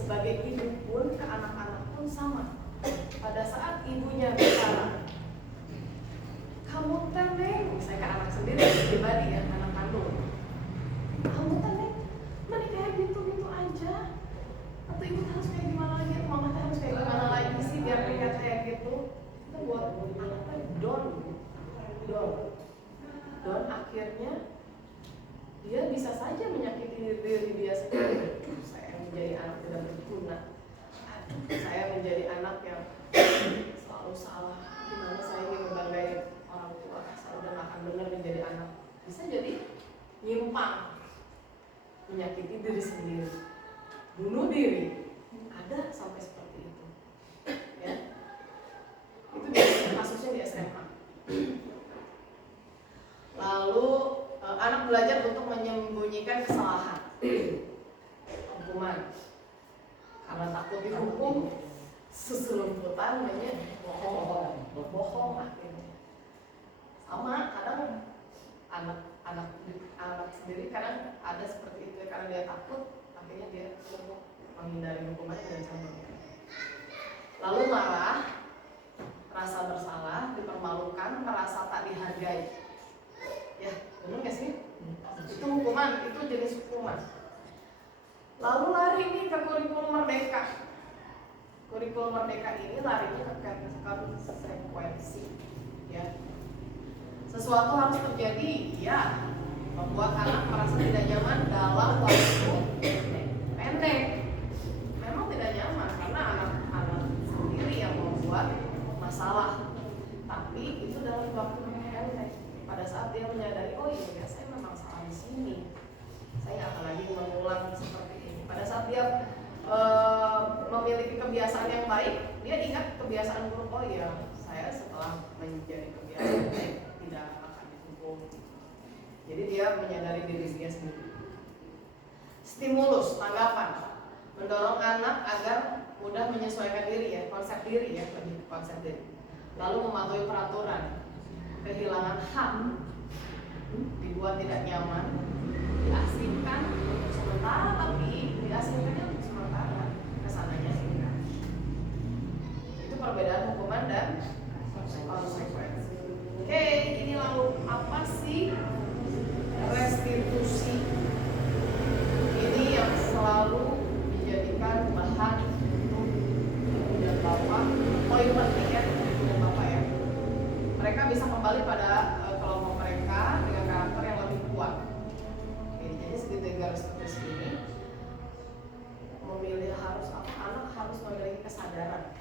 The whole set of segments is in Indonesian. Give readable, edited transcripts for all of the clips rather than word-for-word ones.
sebagai ibu pun ke anak-anak pun sama. Pada saat ibunya bicara, kamu teneng, saya ke anak sendiri pribadi ya, anak kandung, kamu teneng, menikah gitu-gitu aja, atau ibu harus kayak gimana lagi, atau mama harus kayak gimana lagi sih biar nikah kayak gitu. Itu buat anaknya don akhirnya dia bisa saja menyakiti diri dia sendiri. Saya menjadi anak tidak berguna, saya menjadi anak yang selalu salah, gimana saya ingin membanggain orang tua, saya udah gak akan benar menjadi anak. Bisa jadi nyimpang, menyakiti diri sendiri, bunuh diri, ada sampai seperti itu ya. Itu biasanya kasusnya di SMA. Lalu anak belajar untuk menyembunyikan kesalahan, hukuman, karena takut dihukum, seselumputan bohong akhirnya. Sama kadang anak sendiri kadang ada seperti itu, karena dia takut akhirnya dia menghindari hukuman dan cabut. Lalu marah, rasa bersalah, dipermalukan, merasa tak dihargai. Ya, benar nggak sih? Itu hukuman, itu jenis hukuman. Lalu lari nih ke kurikulum merdeka. Kurikulum merdeka ini larinya ke konsekuensi, ya. Sesuatu harus terjadi, ya, membuat anak merasa tidak nyaman dalam waktu pendek. Memang tidak nyaman karena anak-anak sendiri yang membuat masalah. Tapi itu dalam waktu pendek. Pada saat dia menyadari, oh iya, saya memang salah di sini, saya nggak akan lagi mengulang seperti ini. Pada saat dia memiliki kebiasaan yang baik, dia ingat kebiasaan buruk. Oh iya, saya setelah menjadi kebiasaan baik tidak akan dihukum. Jadi dia menyadari diri dia sendiri. Stimulus, tanggapan, mendorong anak agar mudah menyesuaikan diri ya, konsep diri ya, lebih konsep diri. Lalu mematuhi peraturan, kehilangan hak, dibuat tidak nyaman, diasingkan untuk sementara, tapi diasingkannya untuk sementara, kesananya enggak. Itu perbedaan hukuman dan konsekuensi. Oke, ini lalu apa sih restitusi? Ini yang selalu dijadikan bahan untuk ibu dan bapak. Poin pentingnya ibu dan bapak ya. Mereka bisa kembali pada kelompok mereka dengan karakter yang lebih kuat. Oke, jadi segitiga restitusi ini memilih harus apa? Anak harus memiliki kesadaran.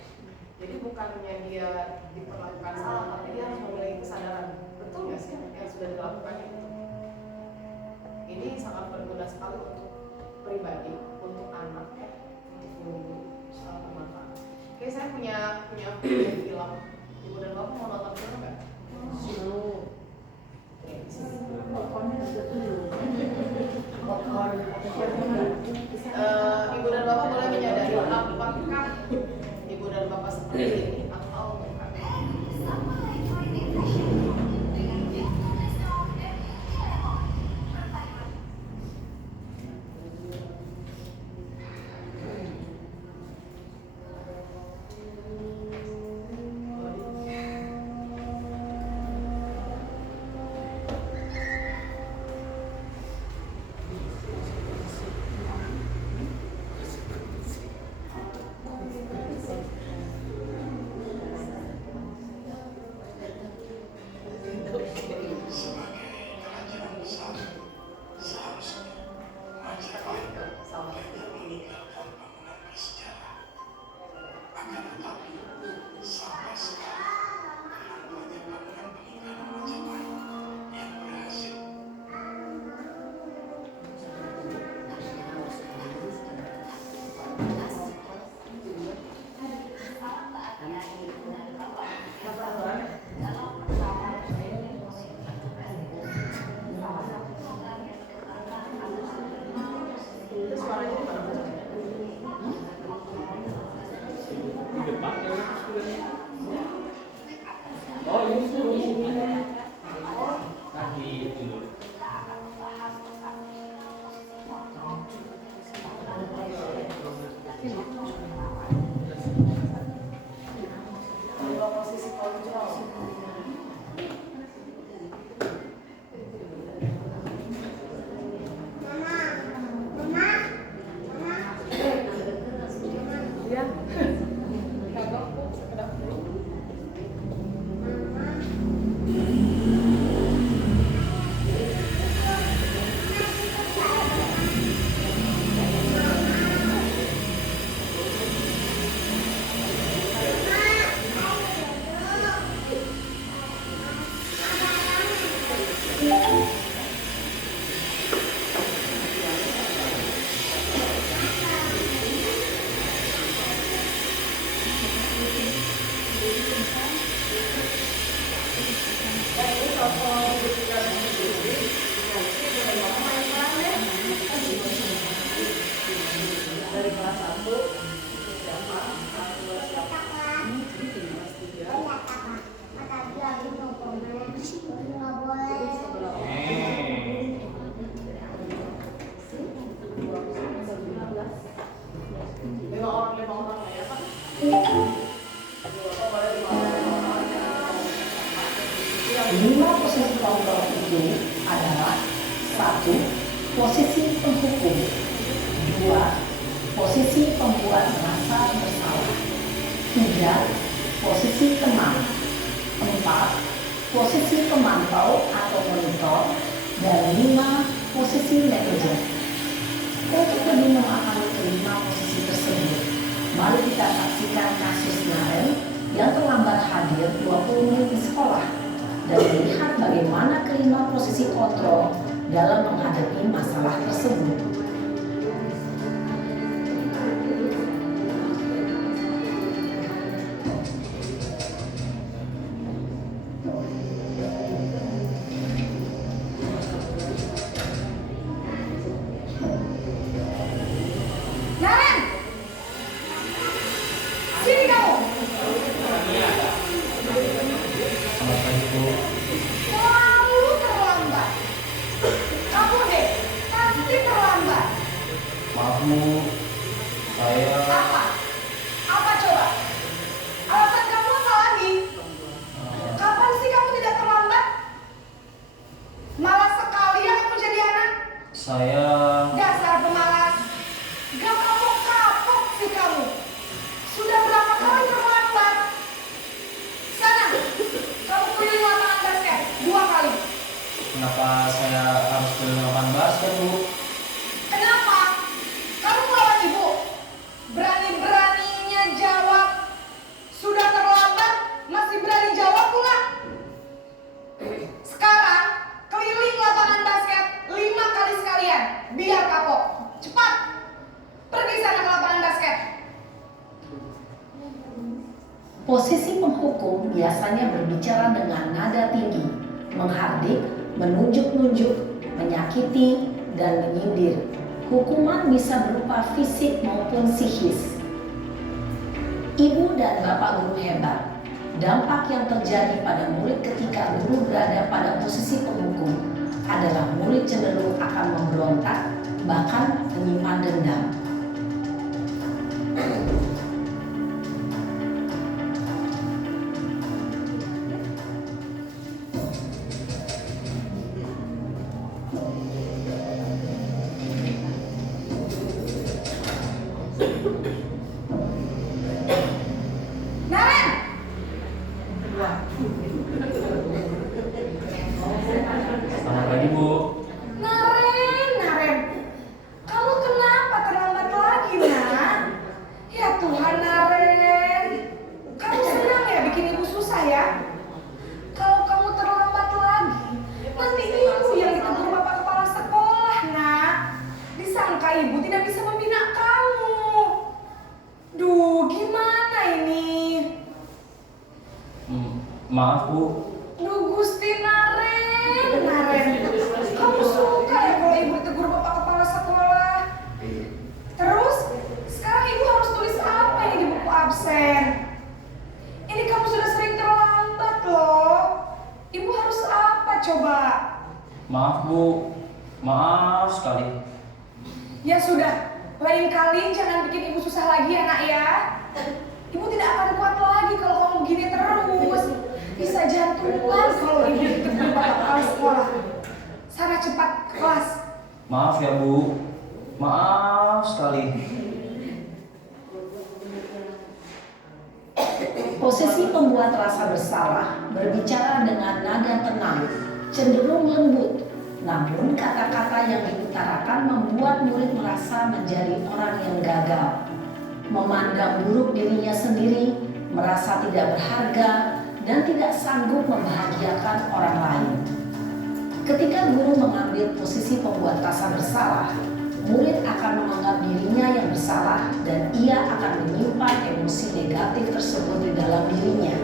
Jadi bukannya dia diperlakukan salah, tapi dia harus memiliki kesadaran. Betul nggak sih yang sudah dilakukan itu? Ini sangat berguna sekali untuk pribadi, untuk anak, untuk guru, sangat bermanfaat. Oke, saya punya film. Ibu dan bapak mau nonton film nggak? Ibu dan bapak boleh menyadari apakah ibu dan bapak seperti ini atau bukan. Coba posisi kontrol. Ya. Kagak Bu, sekedap dulu. Dari kelas 1 siapa? Siapa? Lima orang ya Pak? Lima posisi kontrol itu adalah: 1. Posisi penghukum. 2. Posisi pembuat merasa bersalah. 3. Posisi teman. 4. Posisi pemantau atau monitor. Dan 5. Posisi manajer. Untuk lebih memahami kelima posisi tersebut, mari kita saksikan kasus Naren yang terlambat hadir 20 menit di sekolah dan melihat bagaimana kelima posisi kontrol dalam menghadapi masalah tersebut. Naren, sini kamu. Selamat pagi Bu. Selalu terlambat. Kamu deh, pasti terlambat. Maaf Bu, saya Apa? Apa coba? Alasan kamu apa lagi? Kapan sih kamu tidak terlambat? Malas sekali ya kamu jadi anak. saya Dasar pemalas. Gak kapok-kapok sih kamu. Sudah berapa kali terlambat? Sana, kamu keliling lapangan basket 2 kali. kenapa saya harus keliling lapangan basket Bu? Kenapa? Kamu melawan ibu. Berani-beraninya jawab. Sudah terlambat, masih berani jawab pula. Sekarang, keliling lapangan basket 5 kali sekalian. Biar kapok. Cepat. Pergi sana ke lapangan basket. Posisi penghukum biasanya berbicara dengan nada tinggi, menghardik, menunjuk-nunjuk, menyakiti, dan menyindir. Hukuman bisa berupa fisik maupun psikis. Ibu dan bapak guru hebat. Dampak yang terjadi pada murid ketika guru berada pada posisi penghukum adalah murid cenderung akan memberontak, bahkan menyimpan dendam. Naren, Selamat pagi Bu. Naren. Kamu kenapa terlambat lagi, nak? Ya Tuhan, Naren. Kamu senang ya bikin ibu susah ya? Kalau kamu terlambat lagi, nanti ibu yang ditegur bapak kepala sekolah, nak. Disangka ibu tidak bisa membina kamu. Duh, gimana ini? Maaf Bu, Duh, Gusti Naren. Kamu suka ya kalau ibu ditegur bapak kepala sekolah? Terus, sekarang ibu harus tulis apa ini di buku absen? Ini kamu sudah sering terlambat loh. Ibu harus apa coba? maaf Bu, maaf sekali. Ya sudah, Lain kali jangan bikin ibu susah lagi ya nak ya. Ibu tidak akan kuat lagi kalau kamu begini terus. Bisa jantungan kalau ibu ditegur bapak kepala sekolah. Sana cepat ke kelas. Maaf ya Bu, maaf sekali. Posisi pembuat rasa bersalah berbicara dengan nada tenang, cenderung lembut. Namun kata-kata yang diutarakan membuat murid merasa menjadi orang yang gagal, memandang buruk dirinya sendiri, merasa tidak berharga, dan tidak sanggup membahagiakan orang lain. Ketika guru mengambil posisi pembuat rasa bersalah, murid akan menganggap dirinya yang bersalah dan ia akan menyimpan emosi negatif tersebut di dalam dirinya.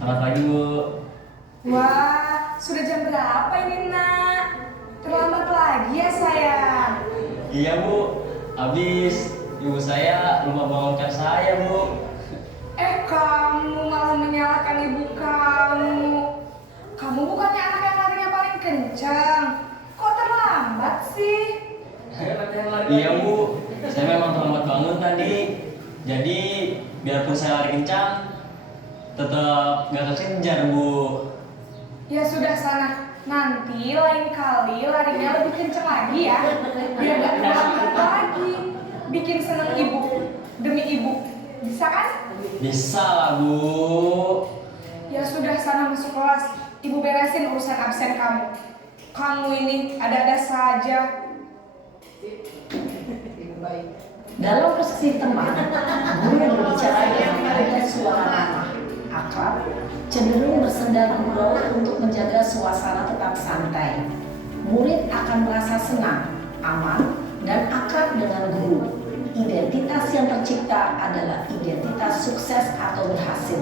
Selamat pagi Bu. Wah, sudah jam berapa ini nak? Terlambat lagi ya sayang. Iya Bu, habis ibu saya lupa bangunkan saya Bu. Kamu malah menyalahkan ibu kamu. Kamu bukannya anak yang larinya paling kencang. Kok terlambat sih? Iya Bu, saya memang terlambat bangun tadi. Jadi biarpun saya lari kencang, tetap gak kekejar Bu. Ya sudah sana. Nanti lain kali larinya lebih kencang lagi ya. Biar gak terlambat lagi. Bikin seneng ibu. Demi ibu. Bisa kan? Bisa lah Bu. Ya sudah sana masuk kelas. Ibu beresin urusan absen kamu. Kamu ini ada-ada saja. Ibu baik. Dalam posisi teman, guru berbicara dengan nada suara ramah, akrab, cenderung bersenda gurau untuk menjaga suasana tetap santai. Murid akan merasa senang, aman, dan akrab dengan guru. Identitas yang tercipta adalah identitas sukses atau berhasil.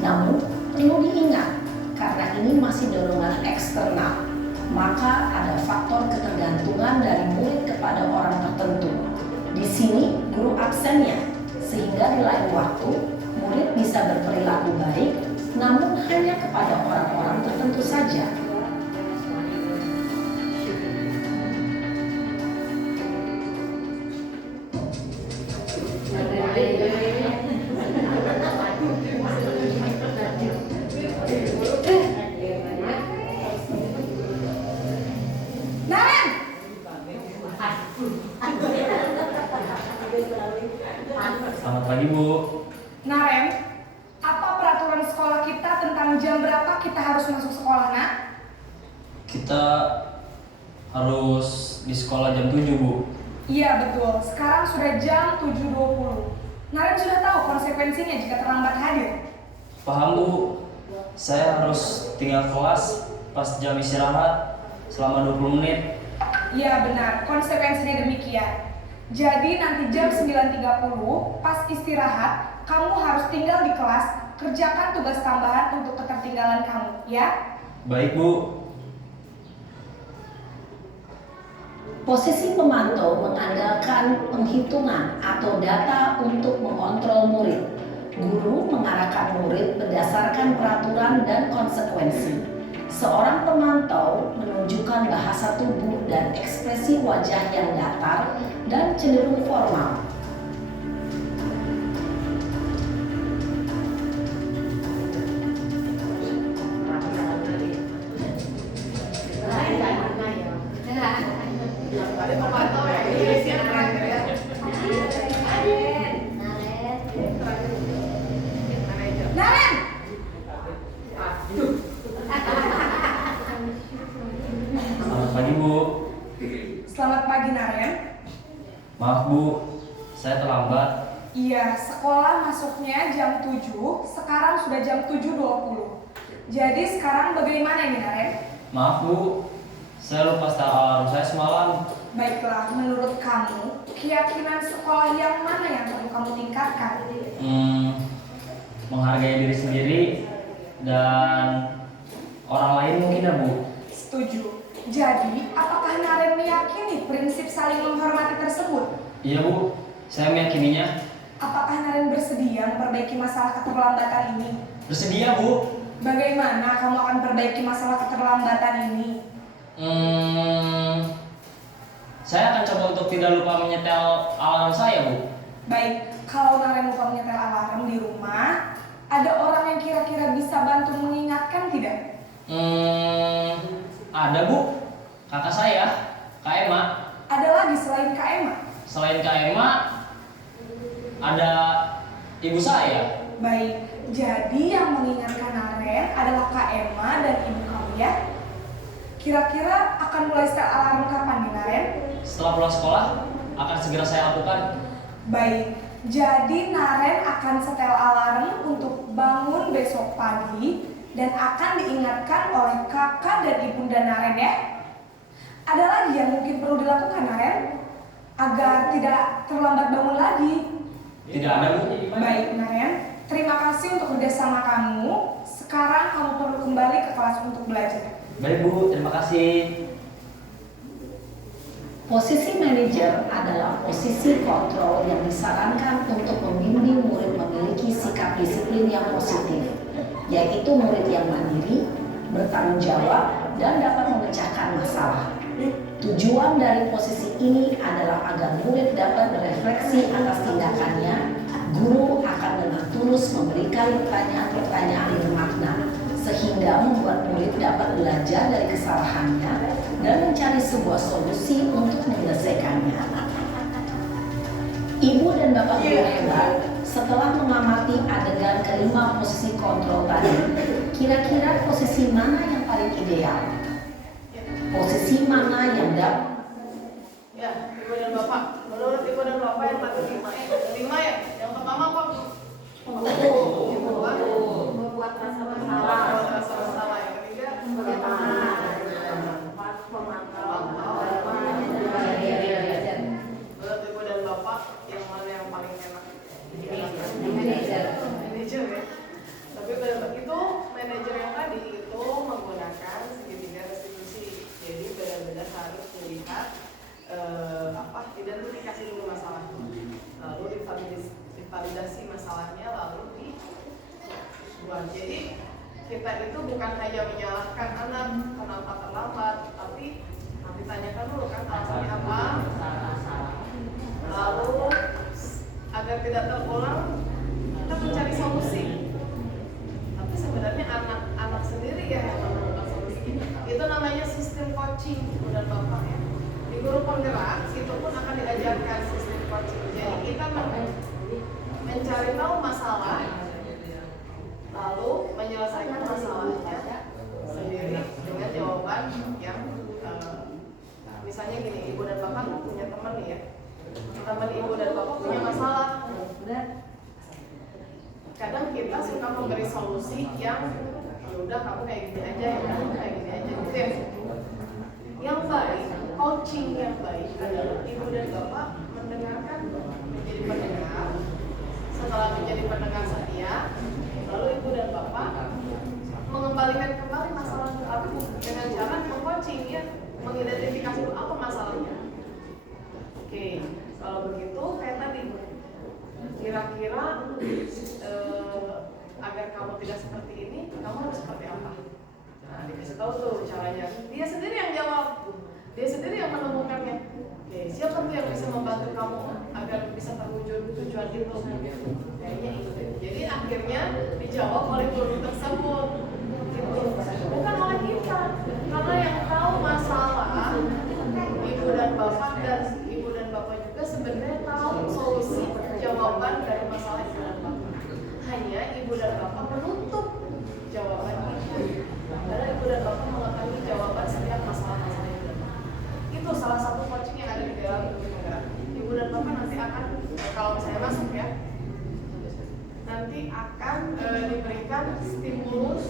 Namun, perlu diingat, karena ini masih dorongan eksternal, maka ada faktor ketergantungan dari murid kepada orang tertentu. Di sini, guru absennya, sehingga di lain waktu, murid bisa berperilaku baik, namun hanya kepada orang-orang tertentu saja. Naren! Selamat pagi Bu. Naren, apa peraturan sekolah kita tentang jam berapa kita harus masuk sekolah, nak? Kita harus di sekolah jam 7 Bu. Iya betul, sekarang sudah jam 7.20. Naren sudah tahu konsekuensinya jika terlambat hadir. Paham Bu, saya harus tinggal kelas pas jam istirahat selama 20 menit. Iya benar, konsekuensinya demikian. Jadi nanti jam 9.30 pas istirahat, kamu harus tinggal di kelas, kerjakan tugas tambahan untuk ketertinggalan kamu, ya? Baik Bu. Posisi pemantau mengandalkan penghitungan atau data untuk mengontrol murid. Guru mengarahkan murid berdasarkan peraturan dan konsekuensi. Seorang pemantau menunjukkan bahasa tubuh dan ekspresi wajah yang datar dan cenderung formal. Ada pemantau ya, ini isinya terakhir ya. Naren! Selamat pagi Bu. Selamat pagi Naren. Maaf Bu, saya terlambat. Iya, sekolah masuknya jam 7, sekarang sudah jam 7.20. Jadi sekarang bagaimana ini Naren? Maaf Bu, saya lupa setel alarm saya semalam. Baiklah, menurut kamu, keyakinan sekolah yang mana yang perlu kamu tingkatkan? Menghargai diri sendiri dan orang lain mungkin ya Bu. Setuju. Jadi, apakah Naren meyakini prinsip saling menghormati tersebut? Iya Bu, saya meyakininya. Apakah Naren bersedia memperbaiki masalah keterlambatan ini? Bersedia Bu. Bagaimana kamu akan perbaiki masalah keterlambatan ini? Saya akan coba untuk tidak lupa menyetel alarm saya Bu. Baik, kalau Naren lupa menyetel alarm di rumah, ada orang yang kira-kira bisa bantu mengingatkan tidak? Ada Bu, kakak saya, Kak Emma. Ada lagi selain Kak Emma? Selain Kak Emma, ada ibu saya. Baik, jadi yang mengingatkan Naren adalah Kak Emma dan ibu kamu ya? Kira-kira akan mulai setel alarm kapan nih Naren? Setelah pulang sekolah, akan segera saya lakukan. Baik, jadi Naren akan setel alarm untuk bangun besok pagi dan akan diingatkan oleh kakak dan ibunda Naren ya. Ada lagi yang mungkin perlu dilakukan Naren agar tidak terlambat bangun lagi? Tidak ada Bu. Baik Naren, terima kasih untuk kerjasama kamu. Sekarang kamu perlu kembali ke kelas untuk belajar. Baik Bu, terima kasih. Posisi manajer adalah posisi kontrol yang disarankan untuk membimbing murid memiliki sikap disiplin yang positif, yaitu murid yang mandiri, bertanggung jawab, dan dapat memecahkan masalah. Tujuan dari posisi ini adalah agar murid dapat berefleksi atas tindakannya. Guru akan dengan tulus memberikan pertanyaan-pertanyaan bermakna, sehingga membuat murid dapat belajar dari kesalahannya dan mencari sebuah solusi untuk menyelesaikannya. Ibu dan Bapak guru hebat, setelah mengamati adegan kelima posisi kontrol tadi, kira-kira posisi mana yang paling ideal? Posisi mana yang dapat? Ya, ibu dan bapak. Menurut ibu dan bapak yang patut lima ya. Yang pertama kok membuat rasa bersalah. membuat rasa bersalah. Yang ketiga menurut ibu dan bapak yang mana yang paling enak? Manajer ya. Tapi itu manajer yang tadi itu menggunakan segitiga restitusi. Jadi benar-benar harus melihat identifikasi dulu masalahnya, lalu divalidasi masalahnya, lalu dibuat. Jadi kita itu bukan hanya menyalahkan anak kenapa terlambat, tapi ditanyakan dulu kan alasannya apa, lalu agar tidak terulang kita mencari solusi. Tapi sebenarnya anak sendiri ya yang menemukan solusi. Itu namanya sistem coaching dan bapak ya. Di guru penggerak itu pun akan diajarkan sistem coaching. Jadi kita mencari tahu masalah, lalu menyelesaikan masalahnya sendiri dengan jawaban yang misalnya gini, ibu dan bapak punya teman nih ya, teman ibu dan bapak punya masalah. Kadang kita suka memberi solusi yang udah kamu kayak gini aja ya, kamu kayak gini aja gitu ya. Yang baik, coaching yang baik adalah ibu dan bapak mendengarkan, menjadi pendengar. Setelah menjadi pendengar setia, lalu ibu dan bapak mengembalikan kembali masalah tapi dengan cara meng-coaching ya, mengidentifikasi apa masalahnya. Oke, kalau begitu kayak tadi, kira-kira agar kamu tidak seperti ini, kamu harus seperti apa? Nah, dikasih tahu tuh caranya. Dia sendiri yang jawab, dia sendiri yang menemukannya. Oke, siapa tuh yang bisa membantu kamu agar bisa terwujud tujuan itu? Kayaknya itu. Jadi akhirnya dijawab oleh guru tersebut. Gitu. Bukan oleh kita, karena yang tahu masalah ibu dan bapak juga sebenarnya tahu solusi jawaban dari masalah ibu dan bapak. Hanya ibu dan bapak menutup jawaban itu. Karena ibu dan bapak mengetahui jawaban setiap masalah-masalah ibu dan bapak. Itu salah satu coaching yang ada di dalam guru penggerak. Ibu dan bapak nanti akan, kalau saya masuk ya, nanti akan diberikan stimulus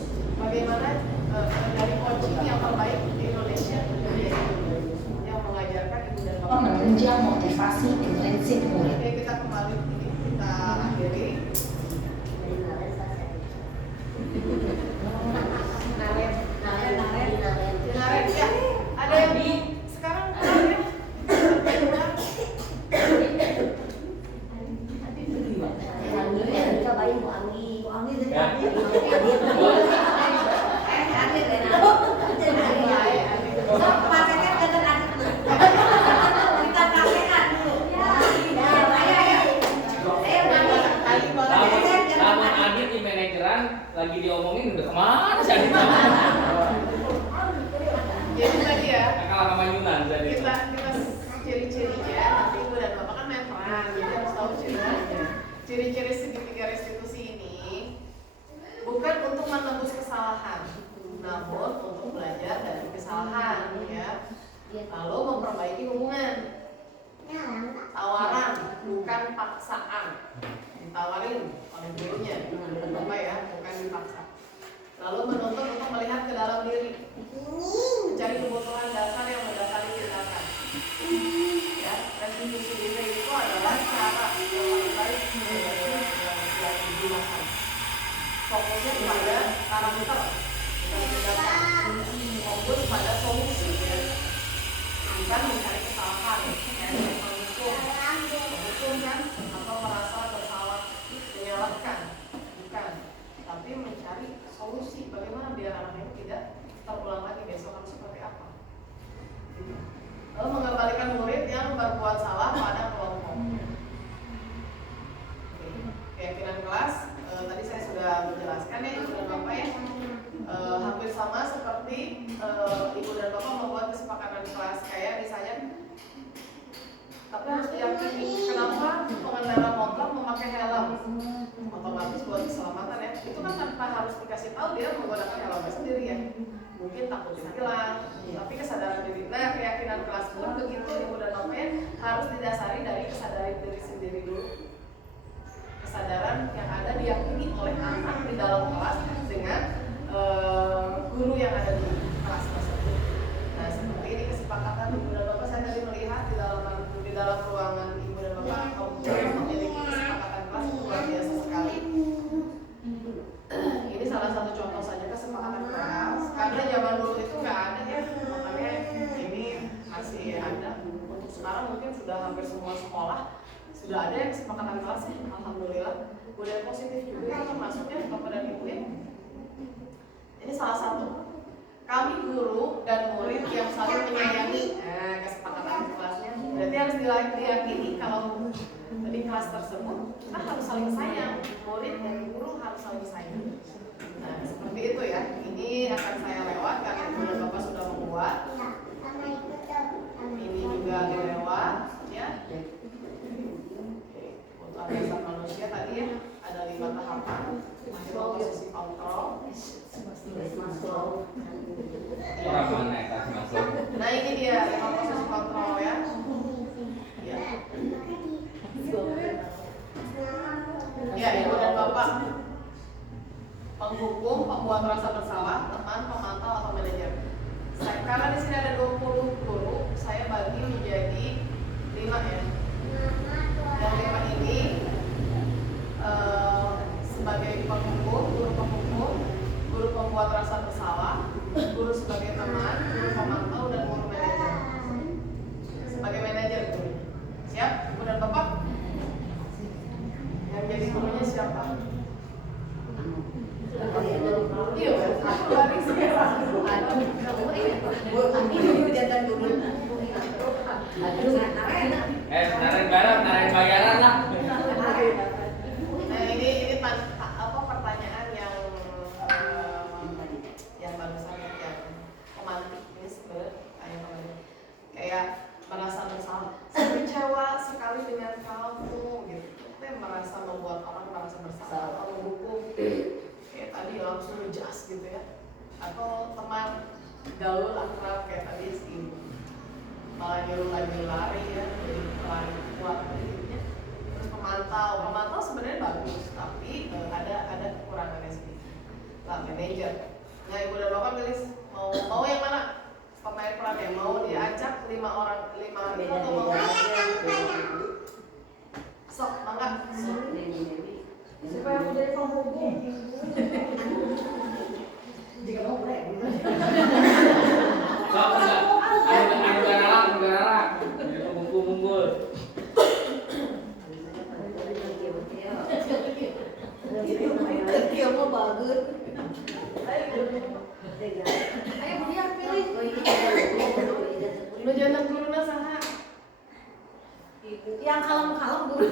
kan mencari kesalahan, menghukum kan, atau merasa bersalah, menyalahkan, bukan, tapi mencari solusi bagaimana biar anaknya tidak terulang lagi besok harus seperti apa. Lalu mengembalikan murid yang berbuat salah pada kelompok. Keyakinan kelas, tadi saya sudah menjelaskan ya, Ibu dan Bapak ya, hampir sama seperti Ibu dan Bapak membuat kesepakatan kelas, kayak misalnya, tapi harus diyakini kenapa pengendara motor memakai helm, otomatis buat keselamatan ya, itu kan tanpa harus dikasih tahu dia menggunakan helmnya sendiri ya, mungkin takut hilang, tapi kesadaran diri. Nah, keyakinan kelas pun begitu Ibu dan Bapak ya, harus didasari dari kesadaran diri sendiri dulu. Kesadaran yang ada diyakini oleh anak di dalam kelas dengan guru yang ada di kelas tersebut. Nah, seperti ini kesepakatan Ibu dan Bapak. Saya tadi melihat di dalam ruangan Ibu dan Bapak memiliki kesepakatan kelas luar biasa sekali. Ini salah satu contoh saja kesepakatan kelas. Karena zaman dulu itu nggak ada ya, makanya ini masih ada. Untuk sekarang mungkin sudah hampir semua sekolah sudah ada yang kesepakatan kelas ya, alhamdulillah. Budaya positif juga ya, termasuknya Bapak dan Ibu ya. Ini salah satu. Kami guru dan murid yang saling menyayangi. Kesepakatan kelasnya berarti harus diyakini kalau di kelas tersebut kita harus saling sayang. Murid dan guru harus saling sayang. Nah, seperti itu ya. Ini akan saya lewat karena Ibu dan Bapak sudah membuat. Ini juga dilewat ya. Asal manusia tadi ya, ada 5 tahapan. Posisi kontrol. Nah, ini dia 5 posisi kontrol ya. Ya. Ya, Ibu dan Bapak. Penghukum, pembuat rasa bersalah, teman, pemantau atau manajer. Karena di sini ada 20 guru, saya bagi menjadi 5 ya. Yang 5 ini sebagai penghukum, guru pembuat rasa bersalah, guru sebagai teman, guru pemantau, dan guru manajer. Sebagai manajer guru. Siap, Ibu dan Bapak? Yang jadi gurunya siapa? Iya, aku baris ya. Narik barang, narik bayaran lah. Nah, ini pertanyaan yang barusan yang romantis ini sebenarnya kayak merasa bersalah. Saya kecewa sekali dengan kamu gitu. Itu yang merasa membuat orang merasa bersalah atau menghukum. Kayak tadi langsung ngejas gitu ya. Atau teman gaul akrab kayak tadi si malah nyuruh lari ya, jadi lari kuat gitu. Terus pemantau sebenarnya bagus, tapi ada kekurangannya sedikit. Lah, manajer. Nah, Ibu dan Bapak pilih mau yang mana? Pemain peran yang mau diajak 5 itu atau mau sok, mangga. Supaya menjadi penghubung. Jika mau boleh. Sok enggak? Ayo garang. Ngumpul. Dia mau bagus. Ayo Budiak pilih. Lu jangan guruna saha. Yang kalem-kalem guru.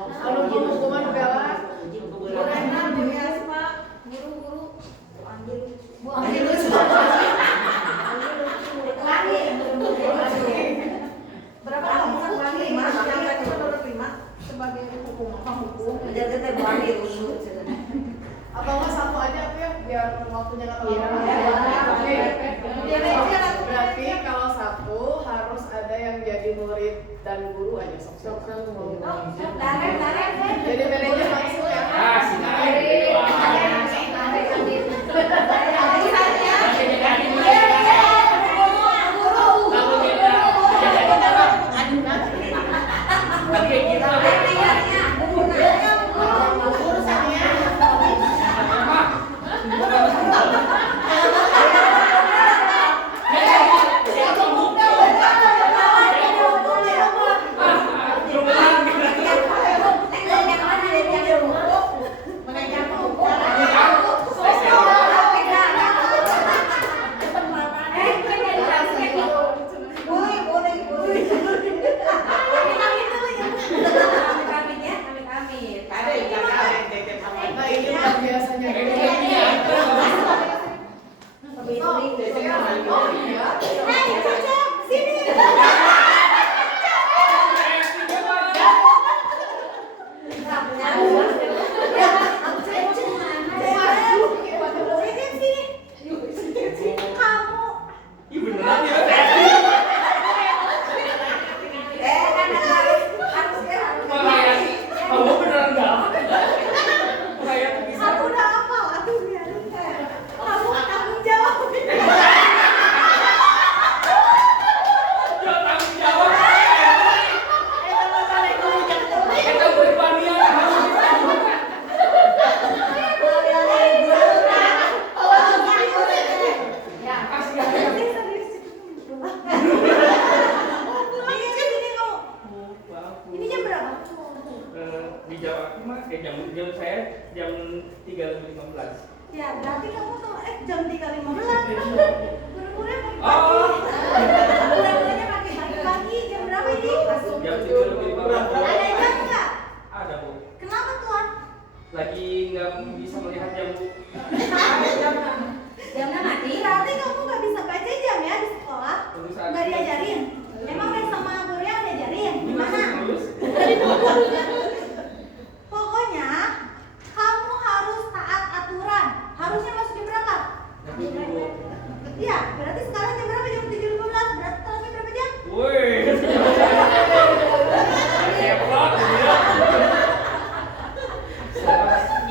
Kalau hukuman galak. Bu Rena, Bu Yasma, guru-guru. Bu Anjir. Berapa kamu kan 5? Yang menurut 5 sebagai penghukum. Menjaga teh Bu Anjir dulu. Atau enggak satu aja tuh ya biar waktunya enggak terlalu lama. Berarti kalau satu harus ada yang jadi murid dan guru aja sok. Jadi manajer langsung ya. Berarti kamu tuh jam 3.15 kan? Buru-buru Oh. pagi-pagi. Pagi-pagi jam berapa ini? Jam 7.15. Ada jam nggak? Ada Bu. Kenapa tuan? Lagi nggak bisa melihat jam Bu. Jamnya mati. Berarti kamu nggak bisa baca jam ya di sekolah? Untuk saat Nggak diajarin? Emang udah sama gurunya diajarin? Gimana? Gimana? Lulus? Pokoknya kamu harus taat aturan. Harusnya masuk jam berapa? Tapi Bu. Iya, berarti sekarang jam berapa? Jam 7.15. Berarti telatnya berapa jam? Woi. Hebat ya.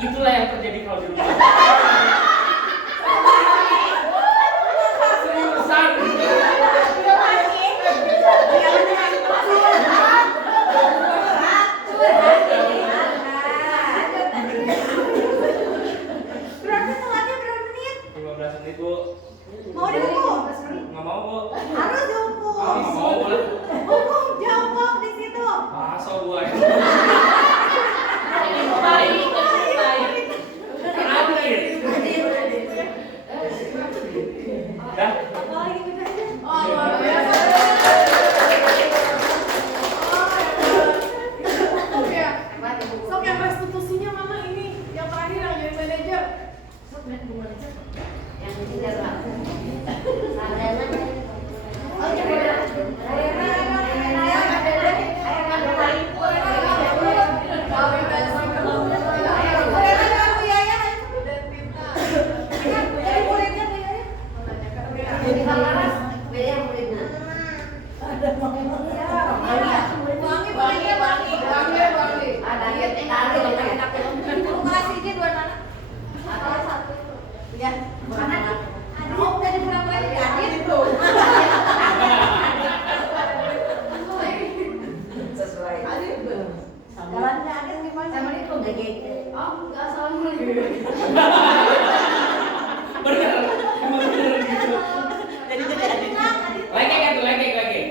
Itulah yang terjadi kalau di rumah. Seriusan. Berarti telatnya berapa menit? 15 menit Bu. Mau dihukum? Nggak mau Bu. Harus dihukum. Nggak mau boleh. Hukum jongkok di situ. Masa Bu aja. Dah. Apalagi bedanya? Oh, luar biasa. Sok ya. Sok yang restitusinya mama ini yang terakhir yang jadi manajer. Bener. Emang bener gitu. Lekek kan tuh, lekek, lekek.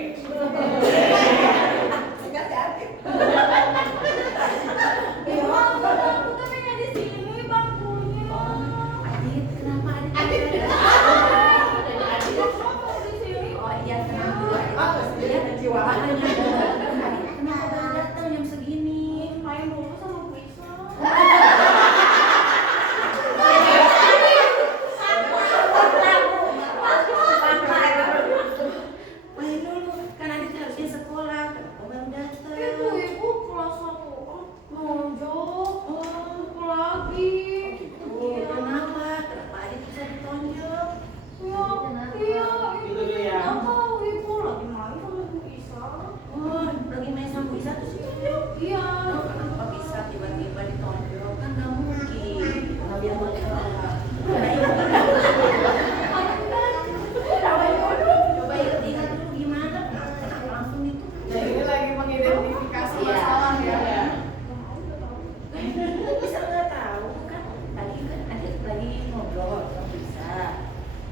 Itu ibu kelas 1 nonjok, pukul lagi. Iya, Itu tuh ya. nggak tahu ibu lagi main sama Bu Isa. Lagi main sama Isa terus ditonjok. Iya. Kenapa bisa tiba-tiba ditonjok? Kan nggak mungkin. Nggak dia mau coba ingat-ingat dulu gimana? Kenapa langsung itu? Nah, ini lagi mengidentifikasi Iya. masalah ya. Bisa nggak tahu kan? Tadi kan ada lagi ngobrol sama Bisa.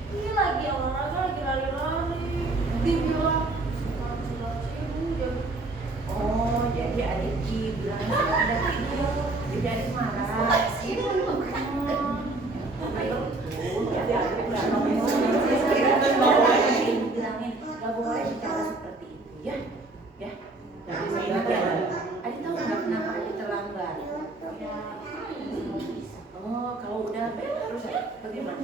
Ini lagi olahraga, lagi lari-lari. Dibilang silat ibu jadi Oh, jadi adik bilang ada tidur, jadi adik marah. Bilangin nggak boleh bicara seperti itu, ya, ya. Adik tahu nggak kenapa adik terlambat? Oh, kalau udah harus bagaimana? Ya,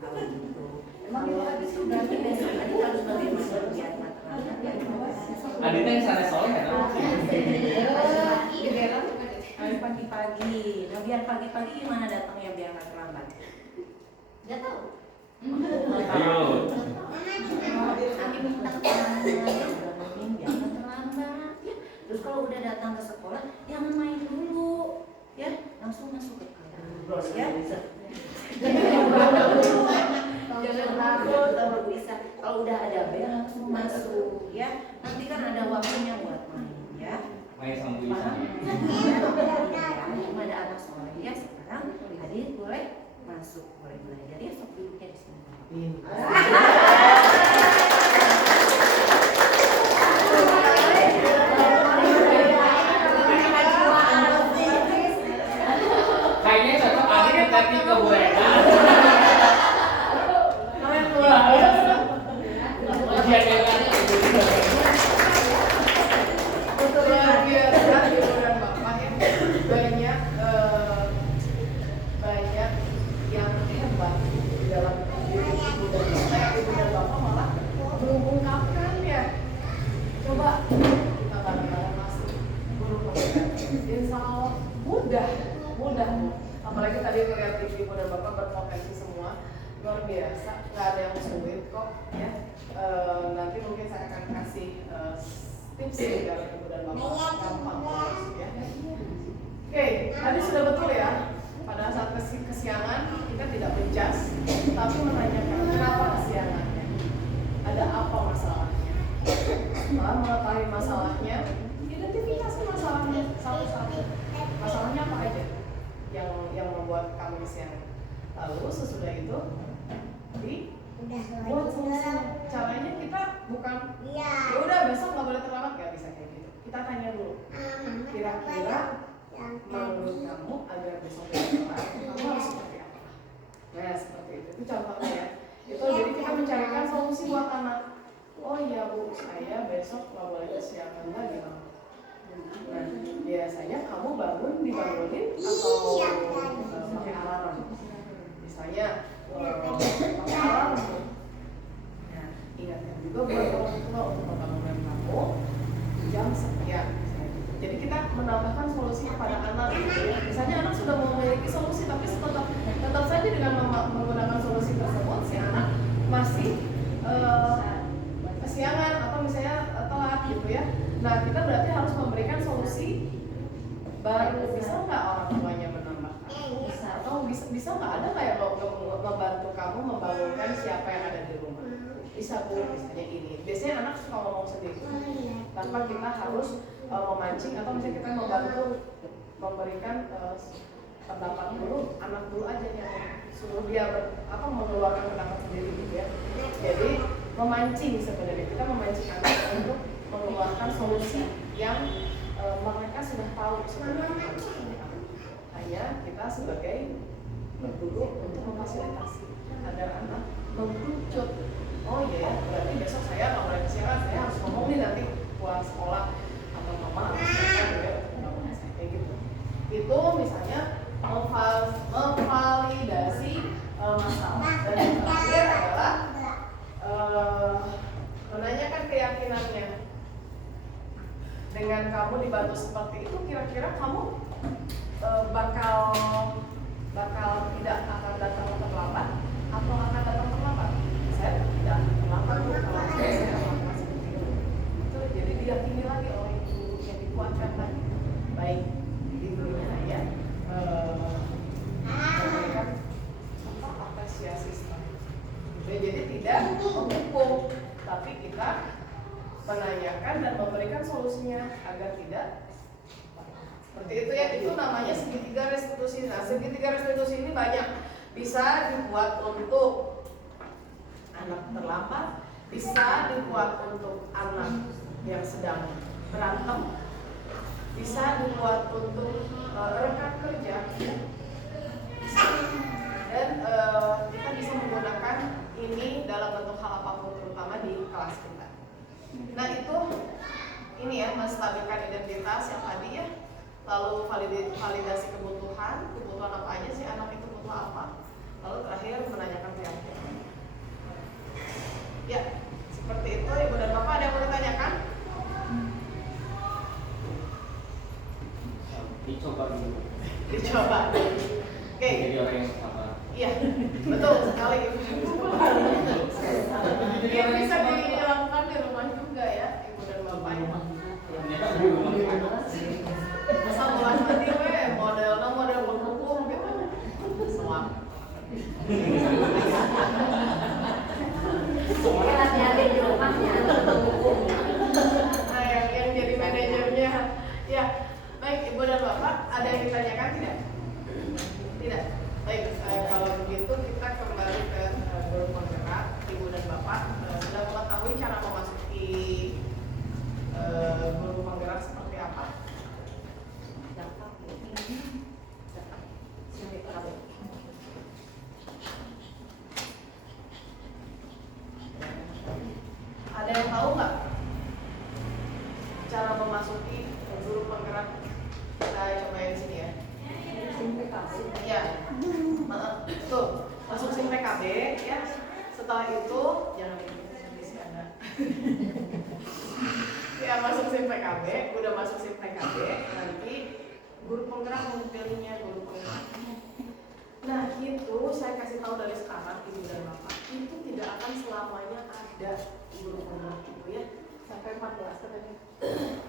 kalau gitu. Emang berarti besok adik harus bagaimana biar nggak terlambat? Aditnya yang sana soleh kan? Harus pagi-pagi. Nah, biar pagi-pagi gimana datangnya biar nggak terlambat? Nggak tahu. Ayo. Nanti minta keterangan, udah nungguin biar nggak terlambat. Ya. Terus kalau udah datang ke sekolah, jangan main dulu, ya langsung masuk ke kelas, ya. Jangan takut, kalau bisa. Kalau udah ada bel langsung masuk, ya. Nanti kan ada waktunya buat main, ya. Main sama Bu Isa. Cuma ada anak sekolah ya sekarang. Adik boleh masuk, boleh belajar ya. Sok duduknya di sini. Kayaknya cocok Adit di teknik nggak boleh. Kalian luar biasa. Ujian yang kan. Luar biasa ibu dan bapak ya. Banyak yang hebat di dalam diri ibu dan bapak. Ibu dan bapak malah mengungkapkan ya. Coba kita bareng-bareng masuk guru penggerak. Insya Allah mudah. Apalagi tadi melihat TV ibu dan bapak berpotensi semua, luar biasa, nggak ada yang sulit kok ya. Nanti mungkin saya akan kasih tips dari ibu dan bapak gampang ya. Oke, tadi sudah betul ya. Pada saat kesiangan kita tidak menjas, tapi menanyakan kenapa kesiangannya, ada apa masalahnya. Setelah mengetahui masalahnya, identifikasi masalahnya satu-satu. Masalahnya apa aja yang membuat kamu kesiangan. Lalu sesudah itu buat solusi. Caranya kita bukan ya udah besok nggak boleh terlambat, nggak bisa kayak gitu. Kita tanya dulu. Kira-kira menurut kamu agar besok tidak telat, kamu harus seperti apa? Nah seperti itu. Itu contohnya ya. Itu jadi kita mencarikan solusi buat anak. Oh iya bu, saya besok nggak boleh kesiangan lagi bang. Nah biasanya kamu dibangunin atau pakai alarm? Misalnya pakai alarm. Nah ingatkan juga buat orang tua untuk membangunkan kamu jam sekian. Jadi kita menambahkan solusi kepada anak. Misalnya anak sudah memiliki solusi, tapi tetap saja dengan menggunakan solusi tersebut si anak masih kesiangan atau misalnya telat gitu ya. Nah kita berarti harus memberikan solusi baru. Bisa nggak orang tuanya menambahkan? Atau bisa nggak ada nggak yang membantu kamu membangunkan siapa yang ada di rumah? Bisa bu, misalnya ini. Biasanya anak suka ngomong sendiri tanpa kita harus memancing atau misalnya kita membantu memberikan pendapat dulu, anak dulu aja yang suruh dia mengeluarkan pendapat sendiri gitu ya. Jadi memancing sebenarnya, kita memancing anak untuk mengeluarkan solusi yang mereka sudah tahu sebenarnya. Hanya kita sebagai guru untuk memfasilitasi agar anak mengerucut. Oh iya ya, berarti besok saya nggak boleh kesiangan, saya harus ngomong nih nanti pulang sekolah atau mama harus ngomong saya kayak gitu. Itu misalnya memvalidasi masalah. Dan yang terakhir adalah menanyakan keyakinannya. Dengan kamu dibantu seperti itu, kira-kira kamu bakal tidak akan datang terlambat atau akan datang terlambat? Saya tidak terlambat kalau saya melakukan seperti itu. Jadi diyakini lagi oleh ibu, yang dikuatkan lagi. Baik, ibunya ya memberikan apresiasi seperti itu. Jadi tidak menghukum, tapi kita menanyakan dan memberikan solusinya agar tidak seperti itu ya. Itu namanya segitiga restitusi. Nah, segitiga restitusi ini banyak, bisa dibuat untuk anak terlambat, bisa dibuat untuk anak yang sedang berantem, bisa dibuat untuk rekan kerja, dan kita bisa menggunakan ini dalam bentuk hal apapun, terutama di kelas kita. Nah itu ini ya, menstabilkan identitas yang tadi ya, lalu validasi kebutuhan apa aja sih anak itu butuh apa, lalu terakhir menanyakan keyakinan. Ya seperti itu ibu dan bapak. Ada yang mau ditanyakan? Dicoba dulu. Oke. Jadi orang yang sabar. Iya, betul sekali ibu. Ini bisa dilakukan di rumah juga ya, ibu dan bapak ya. Ternyata belum. Masa mulai nanti model berhukum gitu. Semua. Nah, yang jadi manajernya. Ya, baik ibu dan bapak, ada yang ditanyakan tidak? Tidak. Baik, kalau begitu kita kembali ke guru penggerak. Ibu dan bapak sudah mengetahui cara memasuki guru penggerak seperti apa? tuh masuk SIM PKB ya. Setelah itu jangan ini sih ada. Ya masuk SIM PKB, udah masuk SIM PKB, nanti guru penggerak memilihnya guru penggerak. Nah itu saya kasih tahu dari sekarang ibu dan bapak, itu tidak akan selamanya ada guru penggerak itu ya. Sampai 14 katanya.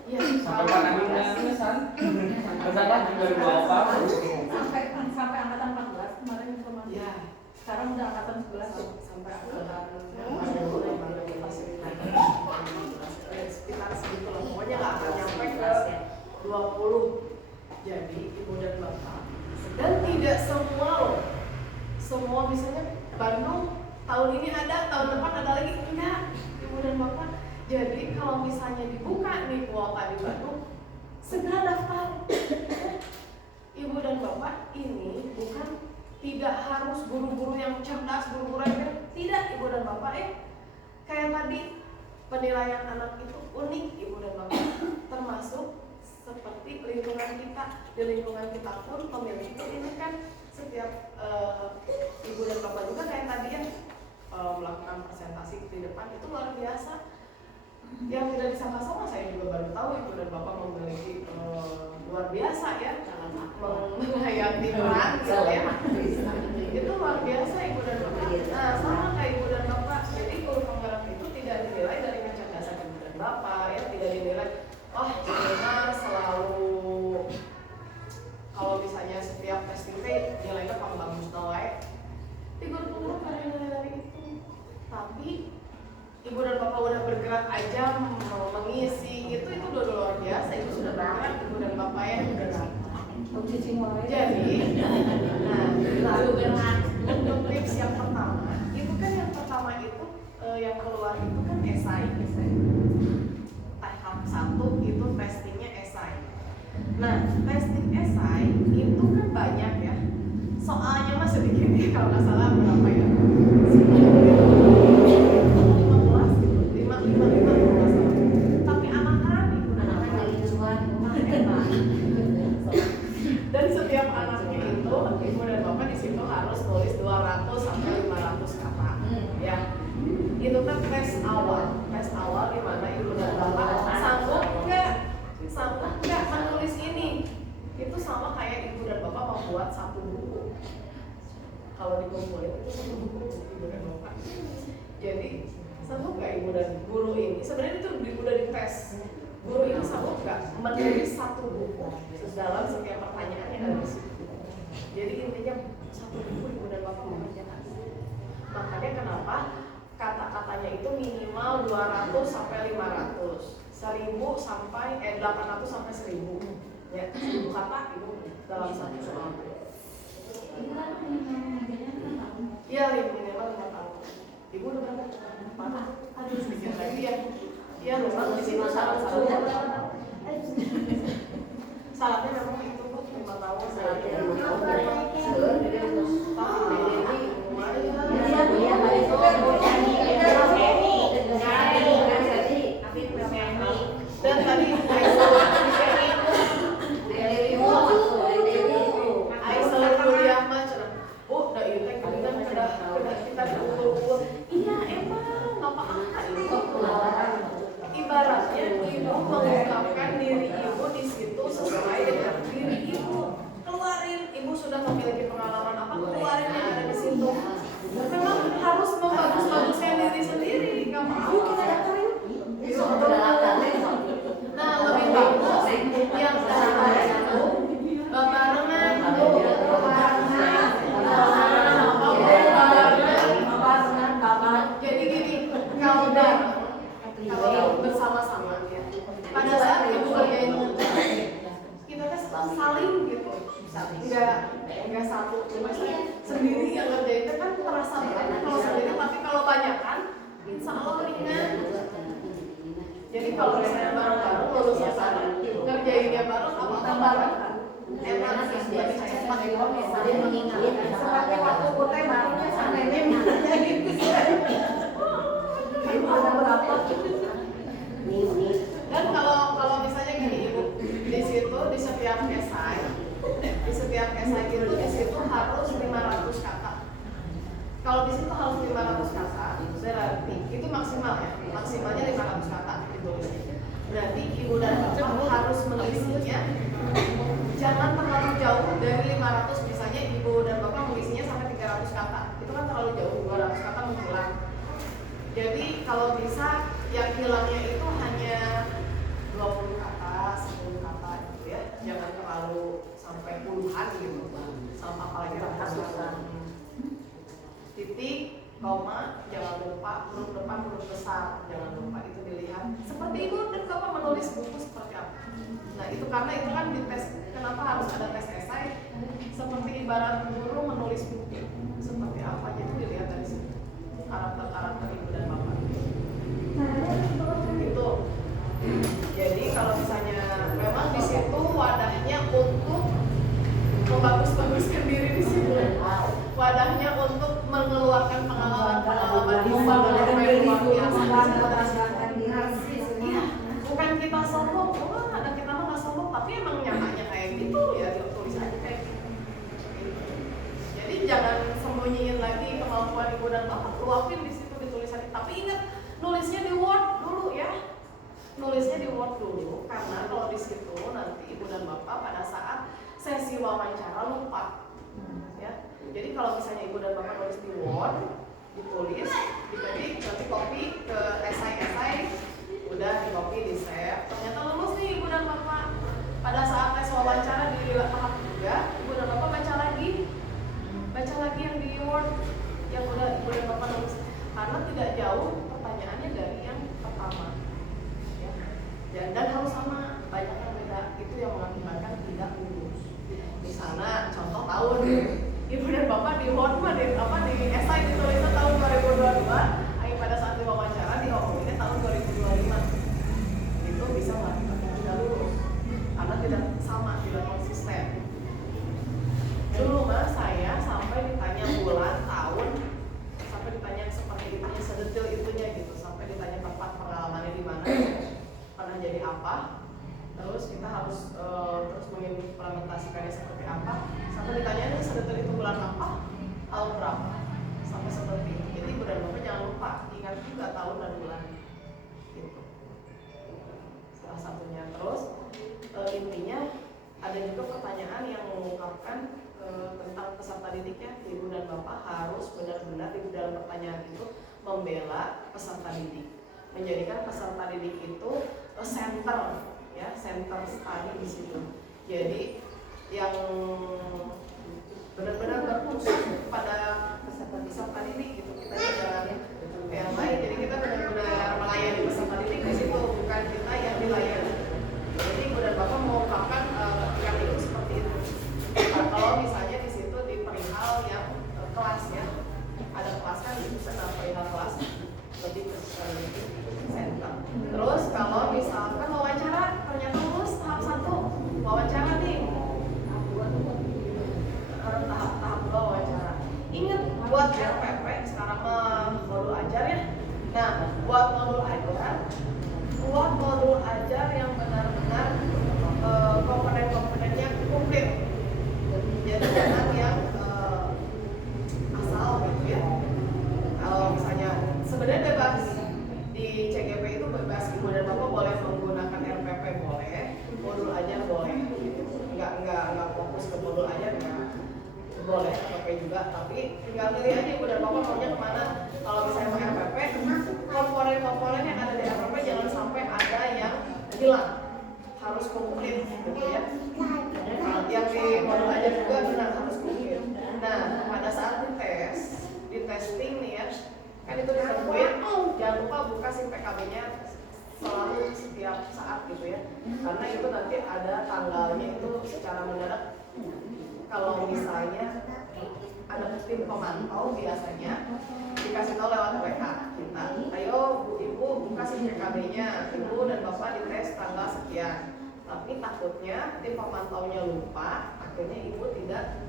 Iya, Sampai mana nih San? Pesan dari apa? Sampai angkatan 14 kemarin informasi. ya Sekarang udah angkatan 11. sampai angkatan sekitar segitu lah, pokoknya nggak akan nyampe ke 20. Jadi ibu dan bapak, dan tidak semua loh, semua misalnya Bandung tahun ini ada, tahun depan ada lagi, enggak ibu dan bapak. Jadi kalau misalnya dibuka nih kuota di Bandung, segera daftar. Ibu dan bapak ini bukan tidak harus guru-guru yang cerdas, guru-guru yang tidak ibu dan bapak kayak tadi penilaian anak itu unik ibu dan bapak, termasuk seperti lingkungan kita. Di lingkungan kita pun pemilik itu ini kan setiap ibu dan bapak juga kayak tadi ya melakukan presentasi di depan itu luar biasa. Yang tidak disangka-sangka saya juga baru tahu ibu dan bapak memiliki luar biasa ya menghayati peran gitu ya. Itu luar biasa ibu dan bapak. Nah sama kayak ibu dan bapak, jadi guru penggerak itu tidak dinilai dari kecerdasan ibu dan bapak ya, tidak dinilai wah benar selalu kalau misalnya setiap testing nilainya paling bagus doang. Di guru penggerak ada nilai dari itu, tapi ibu dan bapak udah bergerak aja mengisi itu udah luar biasa. Itu sudah bergerak ibu dan bapak ya. Jadi nah untuk tips yang pertama itu kan yang pertama itu yang keluar itu kan esai. Tahap 1 itu testingnya esai. Nah testing esai itu kan banyak ya, soalnya mah sedikit ya, kalau nggak salah berapa ya, 15 tapi anak-anak ibu dan setiap anaknya itu ibu dan bapak di situ harus tulis 200 sampai 500 kata ya. Itu kan tes awal di mana ibu dan bapak sanggup nggak menulis ini. Itu sama kayak ibu dan bapak membuat satu buku, kalau dikumpulin itu satu buku ibu dan bapak. Jadi sanggup nggak ibu dan guru ini, sebenarnya itu udah dites, guru ini sanggup nggak menulis satu buku dalam setiap pertanyaan yang ada di situ. Jadi intinya satu buku ibu dan bapak mengerjakan. Makanya kenapa kata-katanya itu minimal 200 sampai 500, 1000 sampai 800 sampai 1000 ya, 1000 kata itu dalam satu soal. Iya, minimal 5 tahun. Ibu udah berapa? 4 tahun. Ada sedikit lagi ya. Iya, memang di situ syarat-syaratnya. Syaratnya memang itu 5 tahun. Dan tadi Aisyah kuliah macam, oh, dah itu kan kita diukur-ukur. Iya emang nggak apa-apa itu. Ibaratnya ibu mengungkapkan diri ibu di situ sesuai dengan diri ibu. Keluarin, ibu sudah memiliki pengalaman Kalau di situ harus 500 kata, berarti itu maksimal ya, maksimalnya 500 kata ditulisnya. Berarti ibu dan bapak harus mengisinya jangan terlalu jauh dari 500, misalnya ibu dan bapak mengisinya sampai 300 kata, itu kan terlalu jauh, 200 kata menghilang. Jadi kalau bisa yang hilangnya itu hanya 20 kata, 10 kata gitu ya, jangan terlalu sampai puluhan gitu, sama apalagi ratusan. Titik, koma, jangan lupa, huruf depan, huruf besar, jangan lupa itu dilihat. Seperti ibu dan bapak menulis buku seperti apa. Nah itu karena itu kan dites, kenapa harus ada tes esai? Seperti ibarat guru menulis buku seperti apa, itu dilihat dari situ. Karakter ibu dan bapak. Itu. Jadi kalau misalnya memang di situ wadahnya untuk membagus-baguskan diri di situ. Wadahnya untuk mengeluarkan pengalaman luar biasa. Iya, bukan kita sombong, ada kita mah nggak sombong, tapi emang nyatanya kayak gitu ya, tulis aja kayak gitu. Jadi jangan sembunyiin lagi kemampuan ibu dan bapak, luapin di situ ditulis aja. Tapi ingat nulisnya di Word dulu ya, nulisnya di Word dulu, karena kalau di situ nanti ibu dan bapak pada saat sesi wawancara lupa. Ya. Jadi kalau misalnya ibu dan bapak nulis di Word, ditulis, diketik, nanti copy ke esai-esai, udah di copy, di save. Ternyata lulus nih ibu dan bapak. Pada saat tes wawancara di tahap 3, ibu dan bapak baca lagi yang di Word yang udah ibu dan bapak nulis. Karena tidak jauh pertanyaannya dari yang pertama. Ya. Dan harus sama, banyak yang beda. Itu yang mengakibatkan tidak lulus. Di sana contoh tahun ibu dan bapak di Word di esai ditulisnya tahun 2022, pada saat diwawancara diomonginnya tahun 2025. Itu bisa mengakibatkan tidak lulus karena tidak sama, tidak konsisten. Dulu mah saya sampai ditanya bulan, tahun, sampai ditanya seperti itunya, sedetil itunya gitu, sampai ditanya tempat pengalamannya di mana, pernah jadi apa. Terus kita harus terus mengimplementasikannya seperti apa, sampai ditanya sedetil itu bulan apa, tahun berapa, sampai seperti itu. Jadi ibu dan bapak jangan lupa, ingat juga tahun dan bulan gitu. Salah satunya. Terus intinya ada juga pertanyaan yang mengungkapkan tentang peserta didiknya. Ibu dan bapak harus benar-benar di dalam pertanyaan itu membela peserta didik, menjadikan peserta didik itu center ya, center study di situ. Jadi yang benar-benar berfokus pada peserta didik gitu. Kita jangan yang lain. Jadi kita benar-benar melayani peserta didik di situ, bukan kita yang dilayani. Jadi ibu dan bapak mengungkapkan yang itu seperti itu. Nah, kalau misalnya di situ di perihal yang kelas ya, ada kelas kan itu perihal kelas lebih ke center. Terus kalau misalkan wawancara ternyata lulus tahap 1 wawancara nih, tahap 2 wawancara. Ingat buat RPP sekarang modul ajar ya. Nah buat modul ajar yang benar-benar komponen-komponennya komplit. Jadi jangan yang asal gitu ya. Kalau misalnya sebenarnya bebas di CGP itu bebas, ibu dan bapak boleh menggunakan RPP boleh, modul ajar boleh. Nggak fokus ke modul ajar nggak boleh, RPP juga. Tapi tinggal pilih aja ibu dan bapak maunya kemana. Kalau misalnya pakai RPP, komponen-komponen yang ada di RPP jangan sampai ada yang hilang, harus komplit gitu ya. Yang di modul ajar juga benar harus komplit. Nah pada saat di testing nih ya, kan itu ditemuin, jangan lupa buka SIM PKB-nya selalu setiap saat gitu ya, karena itu nanti ada tanggalnya itu secara mendadak. Kalau misalnya ada tim pemantau biasanya dikasih tahu lewat WA kita, ayo bu ibu buka SIM PKB-nya, ibu dan bapak dites tanggal sekian. Tapi takutnya tim pemantaunya lupa, akhirnya ibu tidak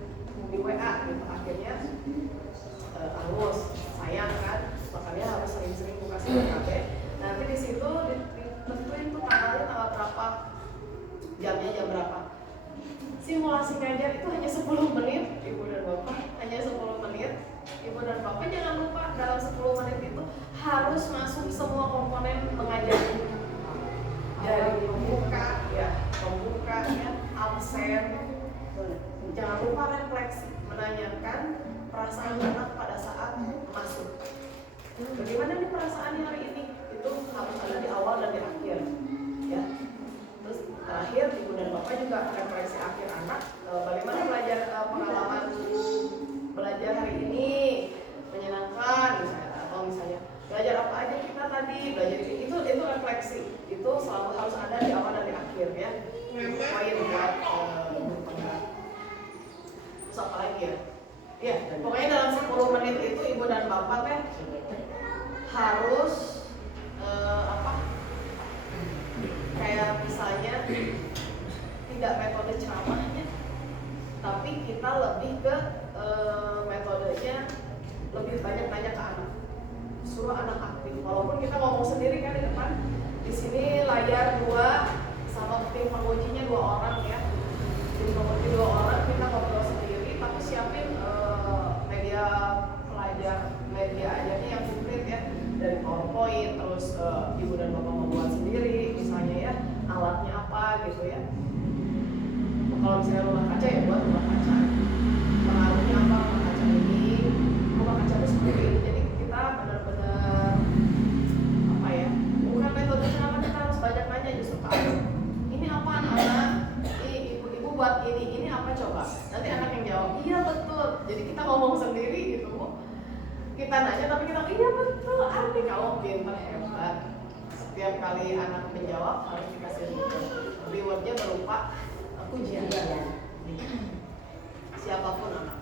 di WA gitu, akhirnya harus sayang kan, makanya harus sering-sering buka SIM PKB. Nanti di situ ditentuin tuh tanggal berapa, jamnya jam berapa. Simulasi ngajar itu hanya 10 menit, ibu dan bapak hanya 10 menit. Ibu dan bapak 10 menit itu harus masuk semua komponen mengajar. Dari pembuka ya, absen. Jangan lupa refleksi, menanyakan perasaan anak pada saat masuk. Bagaimana nih perasaannya hari ini? Itu harus ada di awal dan di akhir. Ya. Terus terakhir ibu dan bapak juga refleksi akhir anak. Bagaimana belajar pengalaman belajar hari ini, menyenangkan misalnya, atau misalnya belajar apa aja kita tadi, belajar itu refleksi. Itu selalu harus ada di awal dan di akhir ya. Poin buat penggerak. Terus apa lagi ya? Ya, pokoknya dalam 10 menit itu ibu dan bapak teh harus kayak misalnya tidak metode ceramahnya, tapi kita lebih ke metodenya lebih banyak tanya ke anak, suruh anak aktif. Walaupun kita ngomong sendiri kan di depan, di sini layar 2 sama tim pengujinya 2 orang ya. Tim penguji 2 orang, kita ngobrol sendiri, tapi siapin media pelajar, media ajarnya yang konkret ya, dari PowerPoint, terus ibu dan bapak membuat sendiri, misalnya ya alatnya apa gitu ya. Kalau misalnya rumah kaca ya buat rumah kaca, pengaruhnya apa rumah kaca ini, rumah kaca itu seperti ini. Jadi kita benar-benar apa ya, bukan metode ceramah, kita harus banyak nanya justru ke anak. Ini apa anak? Ibu buat ini apa coba? Nanti anak yang jawab, iya betul. Jadi kita ngomong sendiri gitu, kita nanya tapi kita iya betul. Arti kalau pintar hebat. Setiap kali anak menjawab harus dikasih rewardnya berupa pujian. Siapapun anak.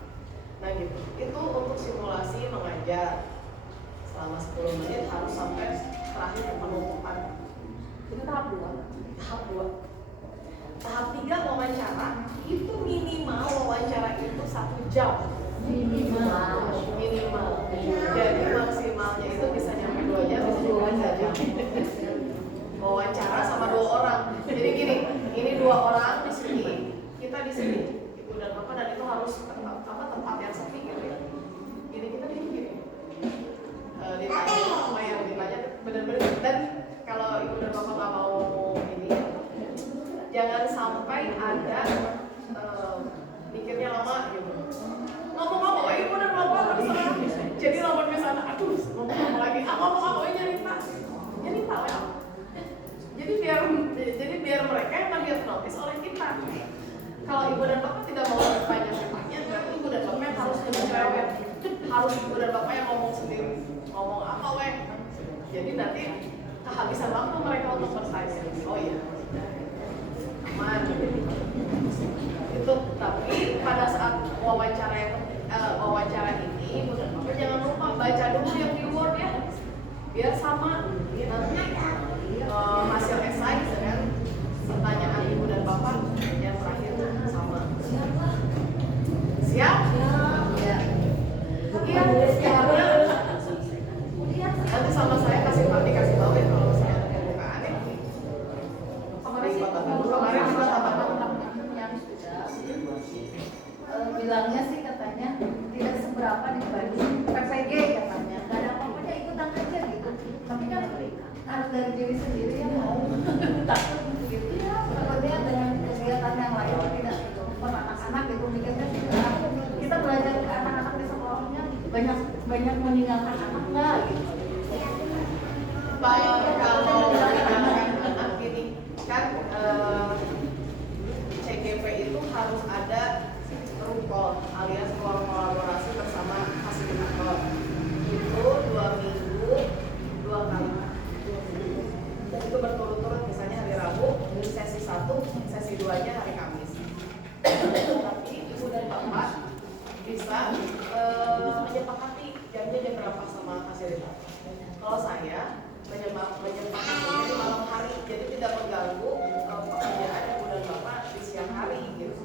Nah gitu. Itu untuk simulasi mengajar selama 10 menit harus sampai terakhir penutupan. Itu tahap 2. Tahap 3 wawancara, itu minimal wawancara itu 1 jam. Minimal. Jadi maksimalnya itu bisa nyampe 2 jam, bisa juga 3 jam. Wawancara sama 2 orang. Jadi gini, ini 2 orang di sini, kita di sini, ibu dan bapak, dan itu harus tempat yang sepi gitu ya. Jadi kita di sini. Ditanya apa yang ditanya benar-benar, dan kalau ibu dan bapak nggak mau ini, jangan sampai ada mikirnya lama gitu. Ngomong-ngomong, ibu dan bapak terserah. Jadi lawan misalnya, aduh ngomong lagi, ngomong-ngomong nyerita lah. Jadi biar mereka yang terhipnotis oleh kita. Kalau ibu dan bapak tidak mau bertanya-tanya, berarti ibu dan bapak yang harus cerewet. Harus ibu dan bapak yang ngomong sendiri. Ngomong apa weh? Jadi nanti kehabisan waktu mereka untuk bertanya. Oh iya, aman. Itu tapi pada saat wawancara ini ibu dan bapak jangan lupa baca dulu yang di Word ya, biar sama nanti hasil esai dengan pertanyaan ibu dan bapak yang terakhir sama. Siap? Iya. Nanti sama saya dikasih tahu ya kalau saya ada pembukaan ya. Kemarin bilangnya sih katanya tidak seberapa dibanding PPG katanya. Gak ada apa-apanya, ikutan aja gitu. Tapi kan harus dari diri sendiri yang mau takut gitu ya. Sebenarnya dengan kegiatan yang lain tidak gitu. Anak-anak gitu mikirnya kita belajar ke anak-anak di sekolahnya banyak meninggalkan anak nggak gitu. Baik, kalau anak gini kan CGP itu harus ada rukol alias ruang kolaborasi bersama fasilitator. Itu 2 minggu 2 kali. Itu berturut-turut, misalnya hari Rabu sesi 1, sesi 2-nya hari Kamis. Tapi ibu dan bapak bisa menyepakati jamnya jam berapa sama fasilitator. Kalau saya menyempatkan di malam hari, jadi tidak mengganggu pekerjaan ibu dan bapak di siang hari gitu.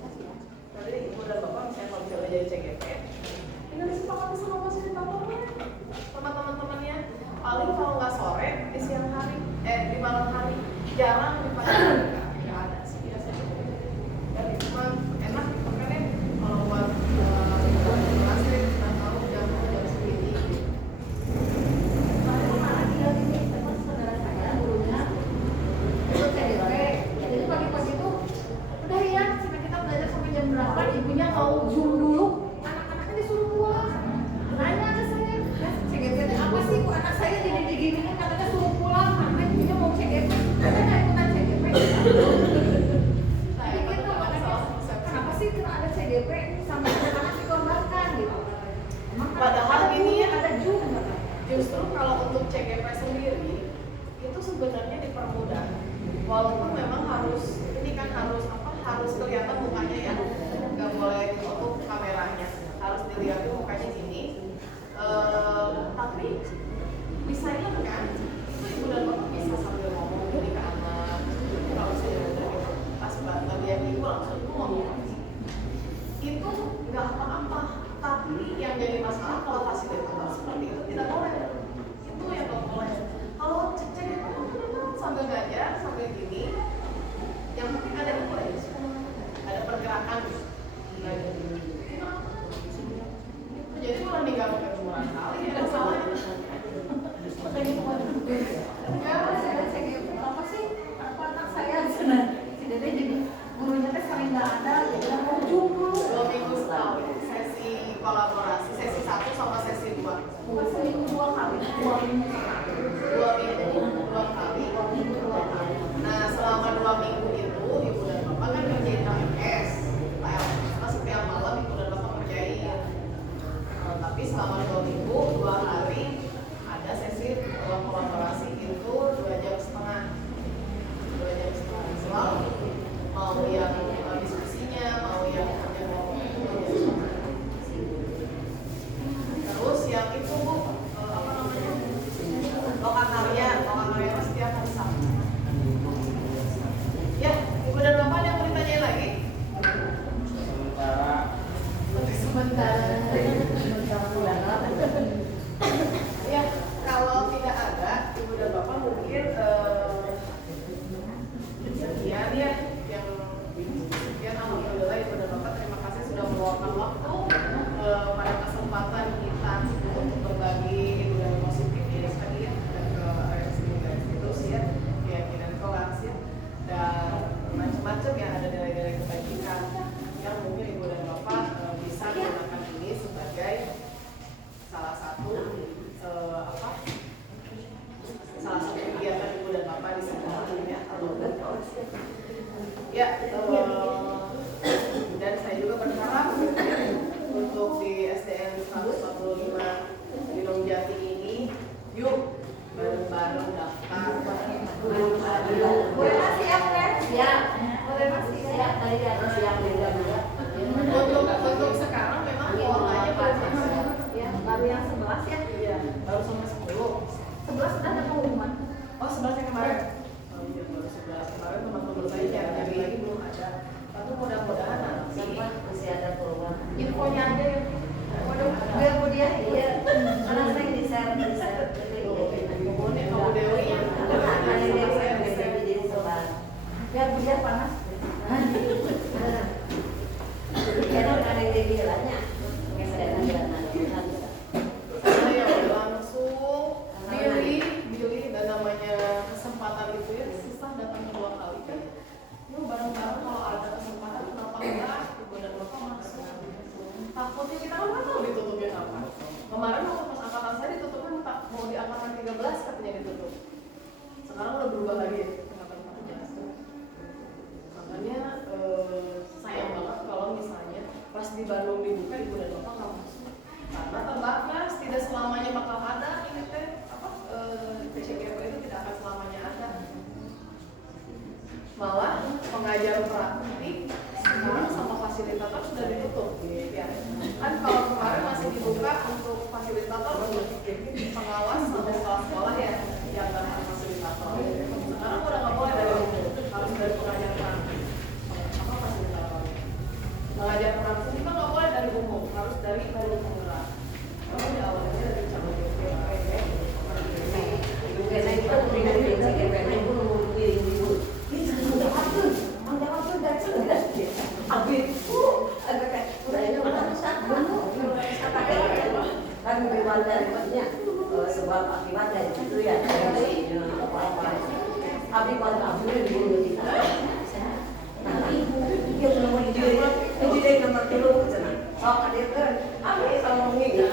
Jadi ibu dan bapak misalnya kalau misalnya jadi CGP, tinggal disepakati sama fasilitator sama teman-temannya. Paling kalau nggak sore di siang hari, di malam hari, jarang dipakai. Nggak ada sih biasanya. Dan itu mah enak makanya kalau buat kelas kita tahu jam segini. dua kali. Nah, selama 2 minggu itu ibu dan bapak kan ngerjain KMS. Karena setiap malam ibu dan bapak ngerjain. Tapi selama 2 minggu, 2 hari ada sesi kolaborasi itu 2 jam setengah. 2 jam setengah selalu. Mau yang diskusinya, mau yang kerja kelompok itu 2 jam setengah. Terus yang itu Bu, apa namanya? Loka karya setiap hari Sabtu. Ya, ibu dan bapak ada yang mau ditanyain lagi? Sementara. Ya, kalau tidak ada, ibu dan bapak mungkin sekian ya yang sekian. Alhamdulillah ibu dan bapak terima kasih sudah meluangkan waktu pada kesempatan kita untuk berbagi budaya positif ya tadi ya, dan ke institusi ya, keyakinan kelas ya, dan macam-macam yang ada nilai-nilai kebajikan yang mungkin ibu dan bapak bisa menggunakan ini sebagai salah satu kegiatan ibu dan bapak di sekolah ya. Ya, dan saya juga berharap untuk di SDN 145 di Longjati ini, yuk bareng-bareng daftar. Boleh masih ya, Fred? Siap. Boleh masih siap. Tadi ada siap juga. Untuk sekarang memang kuotanya baru Ya, baru yang 11 ya. Iya, baru sampai 10. 11 sudah ada pengumuman. Oh, 11 yang kemarin. Oh iya, baru 11 kemarin teman-teman saya nyari lagi belum ada. Tapi mudah-mudahan nanti Masih ada peluang. infonya aja ya. Waduh, biar Bu Dia, iya. Karena saya di-share. Pokoknya kamu Dewi ya. Biar Bu Dia panas. Karena udah ada yang dibilangnya. Oke, saya Saya langsung Billy dan namanya kesempatan itu ya susah datang 2 kali kan. Yuk bareng-bareng kalau ada kesempatan kenapa enggak ibu dan bapak masuk. Takutnya kita kan nggak tahu ditutupnya kapan. Kemarin waktu pas angkatan saya ditutupnya mau di angkatan 13 katanya ditutup. Sekarang udah berubah lagi angkatan 14. Makanya sayang banget kalau misalnya pas di Bandung dibuka ibu dan bapak nggak masuk. Karena terbatas, tidak selamanya bakal ada ini teh PCGP itu tidak akan selamanya ada. Malah pengajar praktik sekarang sama fasilitator sudah ditutup ya. Kan kalau kemarin masih dibuka untuk fasilitator untuk pengawas sampai sekolah-sekolah ya yang nggak fasilitator. Sekarang udah nggak boleh dari harus dari pengajar praktik apa fasilitator. Pengajar praktik juga nggak boleh dari umum, harus dari guru penggerak. Kalau di awalnya dari calon sebab akibat dari itu ya apa-apa. Abi kalau abi dulu kita. Nanti dia belum diri, jadi nomor 3 ke sana. Oh, ada kan. Abi kalau ngingin